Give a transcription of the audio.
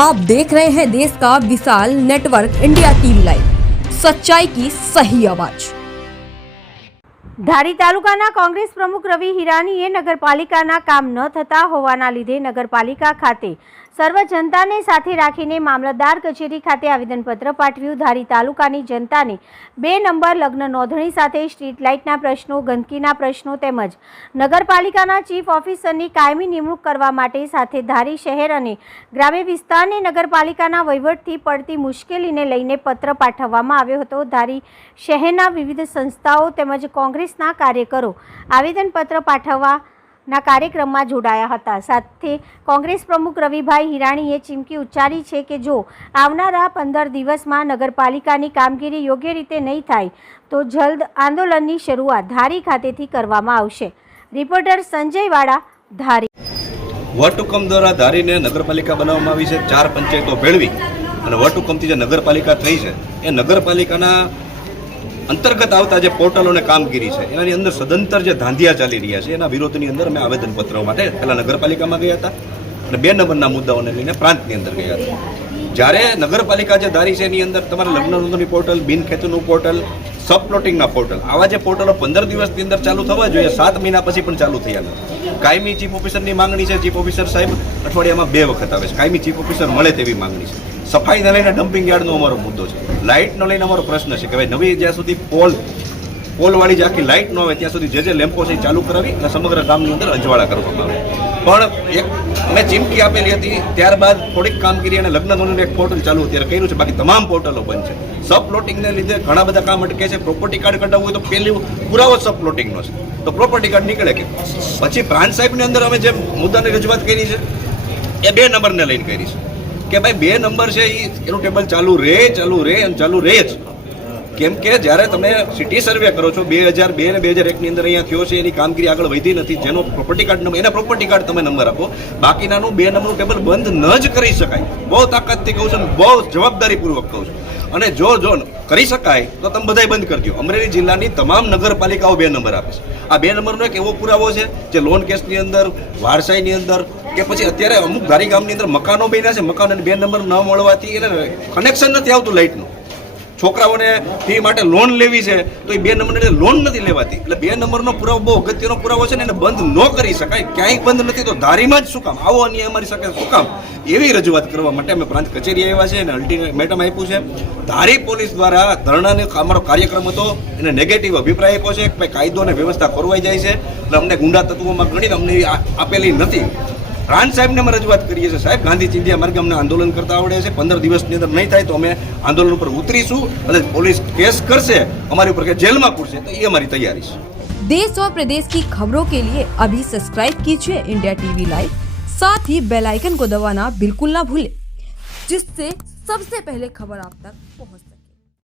आप देख रहे हैं देश का विशाल नेटवर्क इंडिया टीवी लाइव, सच्चाई की सही आवाज। ધારી તાલુકાના કોંગ્રેસ પ્રમુખ રવિ હિરાણીએ નગરપાલિકાના કામ ન થતા હોવાના લીધે નગરપાલિકા ખાતે સર્વ જનતાને સાથે રાખીને મામલતદાર કચેરી ખાતે આવેદનપત્ર પાઠવ્યું। ધારી તાલુકાની જનતાને 2 નંબર લગ્ન નોંધણી સાથે સ્ટ્રીટ લાઇટના પ્રશ્નો, ગંદકીના પ્રશ્નો તેમજ નગરપાલિકાના ચીફ ઓફિસરની કાયમી નિમણૂક કરવા માટે સાથે ધારી શહેર અને ગ્રામ્ય વિસ્તારને નગરપાલિકાના વહીવટથી પડતી મુશ્કેલીને લઈને પત્ર પાઠવવામાં આવ્યો હતો। ધારી શહેરના વિવિધ સંસ્થાઓ તેમજ કોંગ્રેસના કાર્યકરો આવેદનપત્ર પાઠવવાના કાર્યક્રમમાં જોડાયા હતા। સાથે કોંગ્રેસ પ્રમુખ રવિભાઈ હિરાણીએ ચીમકી ઉચ્ચારી છે કે જો આવનારા 15 દિવસમાં નગરપાલિકાની કામગીરી યોગ્ય રીતે નહીં થાય તો જલ્દ આંદોલનની શરૂઆત ધારી ખાતેથી કરવામાં આવશે। રિપોર્ટર સંજય વાડા, ધારી। વટહુકમ દ્વારા ધારીને નગરપાલિકા બનાવવામાં આવી છે। 4 પંચાયતો ભેળવી અને વટહુકમથી જે નગરપાલિકા થઈ છે એ નગરપાલિકાના અંતર્ગત આવતા જે પોર્ટલો અને કામગીરી છે એની અંદર સદંતર જે ધાંધિયા ચાલી રહ્યા છે એના વિરોધની અંદર અમે આવેદનપત્રો માટે પહેલાં નગરપાલિકામાં ગયા હતા અને 2 નંબરના મુદ્દાઓને લઈને પ્રાંતની અંદર ગયા હતા। જ્યારે નગરપાલિકા જે ધારી છે એની અંદર તમારા લગ્ન નોંધણી પોર્ટલ, બિનખેતીનું પોર્ટલ, સબ પ્લોટિંગના પોર્ટલ, આવા જે પોર્ટલો 15 દિવસની અંદર ચાલુ થવા જોઈએ, 7 મહિના પછી પણ ચાલુ થયા નથી। કાયમી ચીફ ઓફિસરની માંગણી છે, ચીફ ઓફિસર સાહેબ અઠવાડિયામાં 2 વખત આવે છે, કાયમી ચીફ ઓફિસર મળે તેવી માંગણી છે। સફાઈને લઈને ડમ્પિંગ યાર્ડનો અમારો મુદ્દો છે, લાઇટનો લઈને અમારો પ્રશ્ન છે કે ભાઈ નવી જ્યાં સુધી પોલવાળી જે આખી લાઇટ ન આવે ત્યાં સુધી જે લેમ્પો છે એ ચાલુ કરાવી અને સમગ્ર ગામની અંદર અજવાળા કરવામાં આવે। પણ એક અમે ચીમકી આપેલી હતી, ત્યારબાદ થોડીક કામગીરી અને લગ્ન નોંધણીનું એક પોર્ટલ ચાલુ અત્યારે કર્યું છે, બાકી તમામ પોર્ટલો બંધ છે। સબ પ્લોટિંગને લીધે ઘણા બધા કામ અટકે છે। પ્રોપર્ટી કાર્ડ કઢાવવું હોય તો પહેલી પુરાવો સબ પ્લોટિંગનો છે તો પ્રોપર્ટી કાર્ડ નીકળે કે પછી પ્રાંત સાહેબની અંદર અમે જે મુદ્દાની રજૂઆત કરી છે એ 2 નંબરને લઈને કરી છે કે ભાઈ 2 નંબર છે એનું ટેબલ ચાલુ રહે જ। કેમ કે જ્યારે તમે સિટી સર્વે કરો છો 2002 અને 2001 ની અંદર અહીંયા થયો છે, એની કામગીરી આગળ વધી નથી, જેનો પ્રોપર્ટી કાર્ડ નંબર એના પ્રોપર્ટી કાર્ડ તમે નંબર આપો, બાકીનાનું 2 નંબરનું ટેબલ બંધ ન જ કરી શકાય। બહુ તાકાતથી કહું છું, બહુ જવાબદારીપૂર્વક કહું છું। અને જો કરી શકાય તો તમે બધાય બંધ કરી દો। અમરેલી જિલ્લાની તમામ નગરપાલિકાઓ 2 નંબર આપે છે। આ 2 નંબરનો એક એવો પુરાવો છે જે લોન કેસની અંદર, વારસાઈની અંદર કે પછી અત્યારે અમુક ધારી ગામની અંદર મકાનો બન્યા છે, મકાનોને 2 નંબર ન મળવાથી એને કનેક્શન નથી આવતું લાઇટનું। છોકરાઓને ફી માટે લોન લેવી છે તો એ 2 નંબરની લોન નથી લેવાતી। એટલે 2 નંબરનો પુરાવો બહુ અગત્યનો પુરાવો છે ને એને બંધ ન કરી શકાય। ક્યાંય બંધ નથી તો ધારીમાં જ શું કામ આવો અન્યાય અમારી સાથે શું કામ, એવી રજૂઆત કરવા માટે અમે પ્રાંત કચેરી આવ્યા છે અને અલ્ટિમેટમ આપ્યું છે। ધારી પોલીસ દ્વારા ધરણાનો અમારો કાર્યક્રમ હતો, એને નેગેટિવ અભિપ્રાય આપ્યો છે કે ભાઈ કાયદો અને વ્યવસ્થા ખોરવાઈ જાય છે એટલે અમને ગુંડા તત્વોમાં ગણીને અમને આપેલી નથી। પ્રાંત સાહેબને અમે રજૂઆત કરીએ છીએ, સાહેબ ગાંધી ચિંધ્યા માર્ગે અમને આંદોલન કરતા આવડે છે, 15 દિવસની અંદર નહીં થાય તો અમે આંદોલન ઉપર ઉતરીશું અને પોલીસ કેસ કરશે અમારી ઉપર કે જેલમાં પૂરશે તો એ અમારી તૈયારી છે। देश और प्रदेश की खबरों के लिए अभी सब्सक्राइब कीजिए इंडिया टीवी लाइव, साथ ही बेल आइकन को दबाना बिल्कुल ना भूलें, जिससे सबसे पहले खबर आप तक पहुंचे।